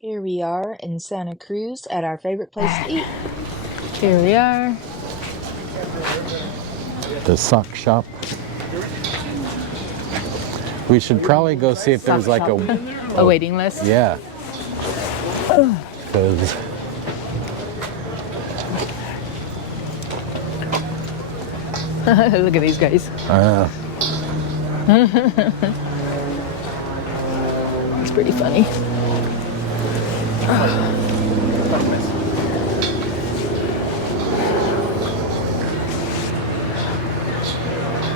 Here we are in Santa Cruz at our favorite place to eat. Here we are. The sock shop. We should probably go see if there's like a waiting list. Yeah. Because look at these guys. It's pretty funny.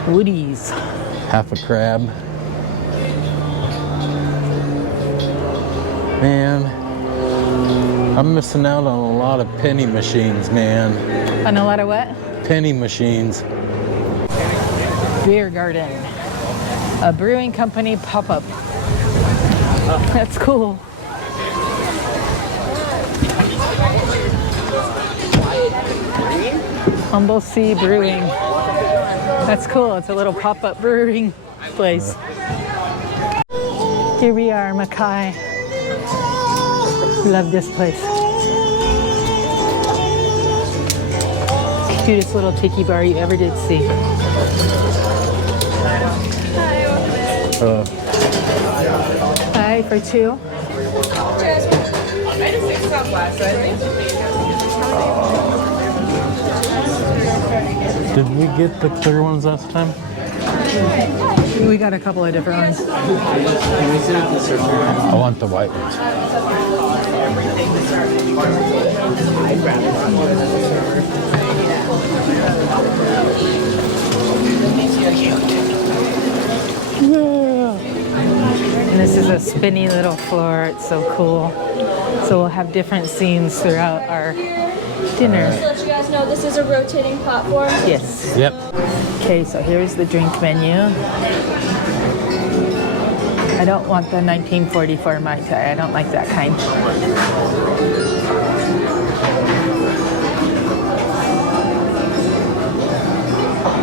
Woody's. half a crab. Man, I'm missing out on a lot of penny machines, man. On a lot of what? Penny machines. Beer garden. A brewing company pop-up. That's cool. Humble Sea Brewing. That's cool. It's a little pop-up brewing place. Here we are, Makai. Love this place. Cutest little tiki bar you ever did see. Hi, for two. Did we get the clear ones last time? We got a couple of different ones. I want the white ones. And this is a spinny little floor. It's so cool. So we'll have different scenes throughout our dinner. Just to let you guys know, this is a rotating platform. Yes. Yep. Okay, so here's the drink menu. I don't want the 1944 Mai Tai. I don't like that kind.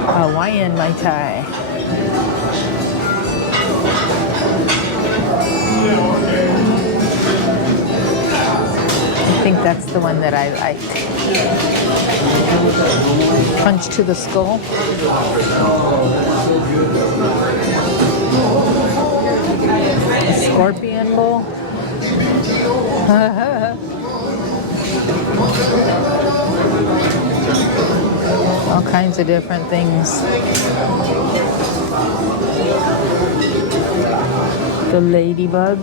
Hawaiian Mai Tai. I think that's the one that I like. Punch to the skull. A scorpion bowl. All kinds of different things. The ladybug.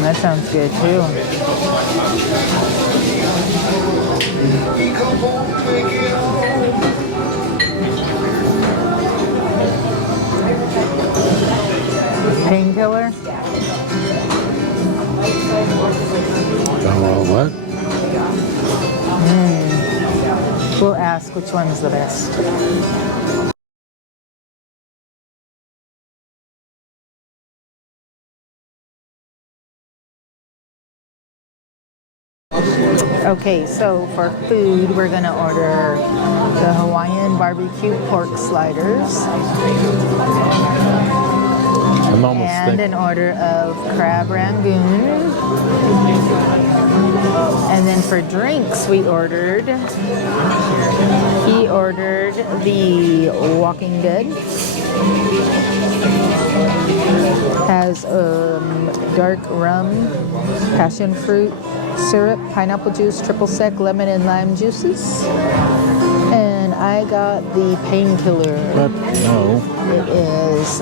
That sounds good too. Painkiller? What? We'll ask which one's the best. Okay, so for food, we're gonna order the Hawaiian barbecue pork sliders I'm almost and thinking. an order of crab rangoon. And then for drinks, he ordered the Walking Dead. Has dark rum, passion fruit, syrup, pineapple juice, triple sec, lemon and lime juices. And I got the painkiller. But no. It is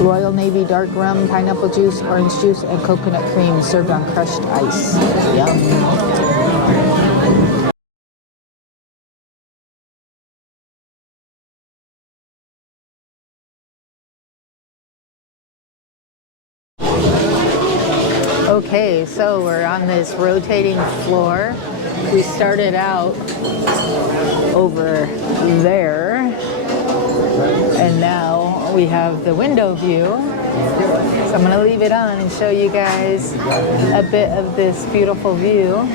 Royal Navy dark rum, pineapple juice, orange juice, and coconut cream served on crushed ice. Yum. Okay, so we're on this rotating floor. We started out over there, and now we have the window view. So I'm gonna leave it on and show you guys a bit of this beautiful view.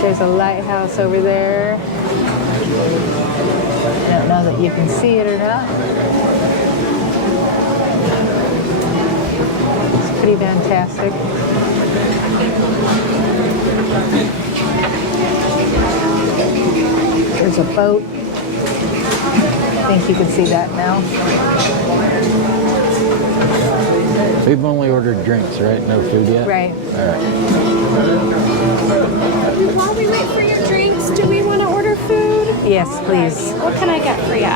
There's a lighthouse over there. know that you can see it or not. It's pretty fantastic. There's a boat. I think you can see that now. We've only ordered drinks, right? No food yet? Right. All right. While we wait for your drinks, do we want to order food? Yes, please. What can I get for you?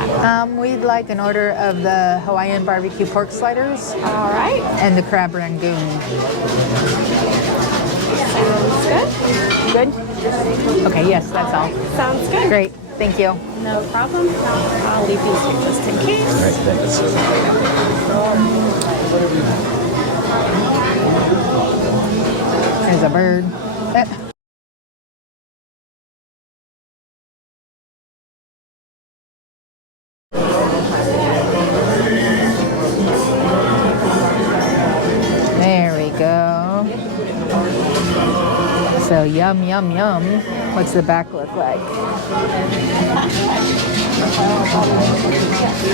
We'd like an order of the Hawaiian barbecue pork sliders All right. and the crab rangoon. Sounds good. Good? Okay, yes, that's all. Sounds good. Great, thank you. No problem. I'll leave these here just in case. All right, thanks. There's a bird. There we go. So yum, yum, yum. What's the back look like?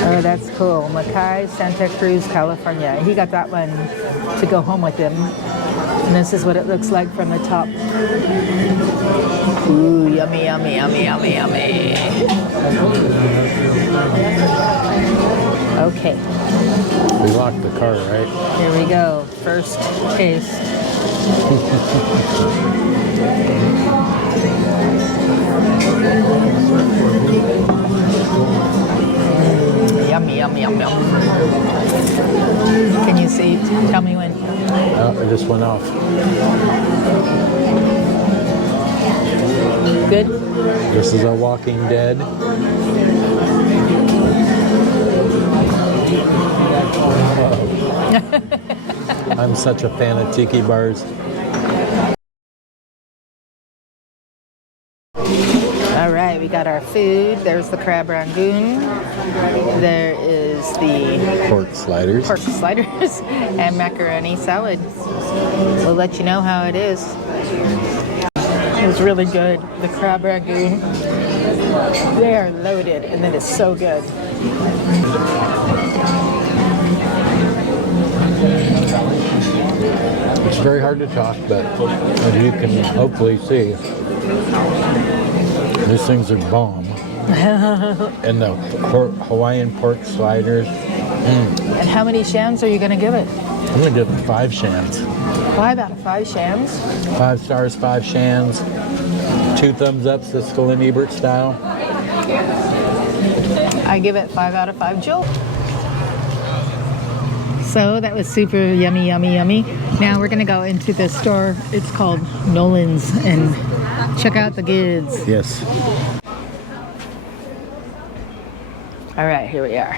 Oh, that's cool. Makai, Santa Cruz, California. He got that one to go home with him. And this is what it looks like from the top. Ooh, yummy, yummy, yummy, yummy, yummy. Okay, We locked the car, right? here we go. First taste. Yummy, yummy, yum, yum. Can you see? Tell me when. Oh, it just went off. Good? This is a Walking Dead. I'm such a fan of tiki bars. All right, we got our food. There's the crab rangoon. There is the Pork sliders. pork sliders and macaroni salad. We'll let you know how it is. It was really good. The crab rangoon. They are loaded and it is so good. It's very hard to talk, but as you can hopefully see, these things are bomb. And the Hawaiian pork sliders. And how many shams are you going to give it? I'm gonna give it 5 shans. 5 out of 5 shams. 5 stars, 5 shans. 2 thumbs ups, the Skull and Ebert style. I give it 5 out of 5 Jill. So that was super yummy, yummy, yummy. Now we're gonna go into the store. It's called Nolan's and check out the goods. Yes. All right, here we are.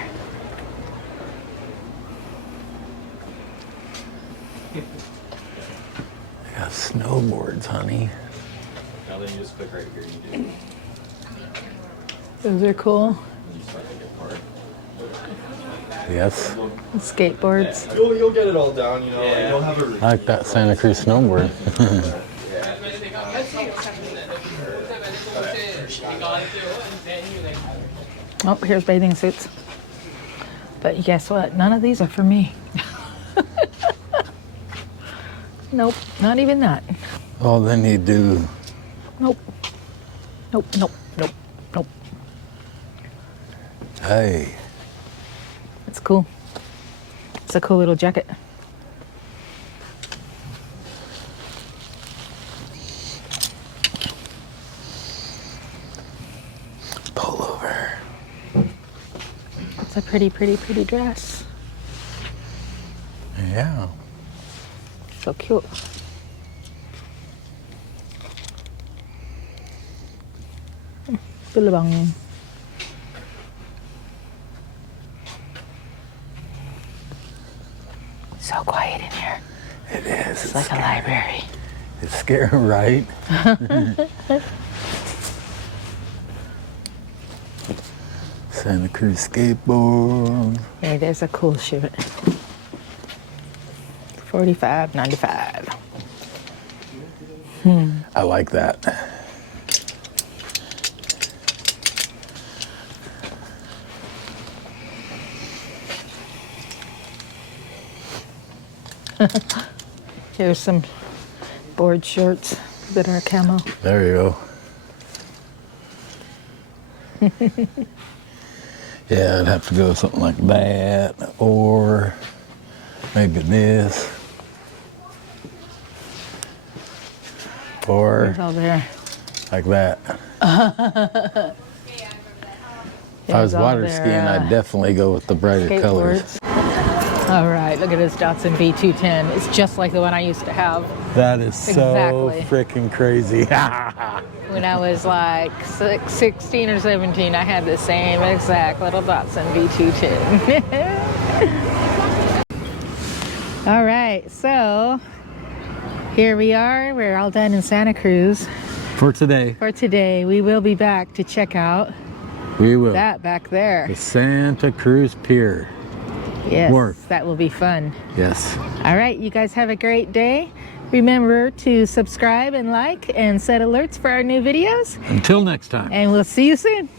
Yeah, snowboards, honey. Now then you just click right here and you do. Those are cool. Yes. Skateboards. You'll get it all down, you know. You'll have a I like that Santa Cruz snowboard. Oh, here's bathing suits. But guess what? None of these are for me. Nope, not even that. Oh, then you do. Nope. Nope, nope, nope, nope. Hey. It's cool. It's a cool little jacket. Pullover. It's a pretty, pretty, pretty dress. Yeah. So cute. Billabong. So quiet in here. It is. It's like a library. It's scary, right? Santa Cruz skateboard. Hey, there's a cool shirt. $45.95. I like that. Here's some board shorts that are camo. There you go. Yeah, I'd have to go with something like that, or maybe this, or It's all there. like that. If I was water skiing, I'd definitely go with the brighter colors. All right, look at this Datsun V210. It's just like the one I used to have That is so Exactly. freaking crazy. when I was like 16 or 17. I had the same exact little Datsun V210. All right, so here we are. We're all done in Santa Cruz For today, for today. We will be back to check out we will. that back there. The Santa Cruz Pier. Yes, Wharf. that will be fun. Yes. All right, you guys have a great day. Remember to subscribe and like and set alerts for our new videos. Until next time. And we'll see you soon.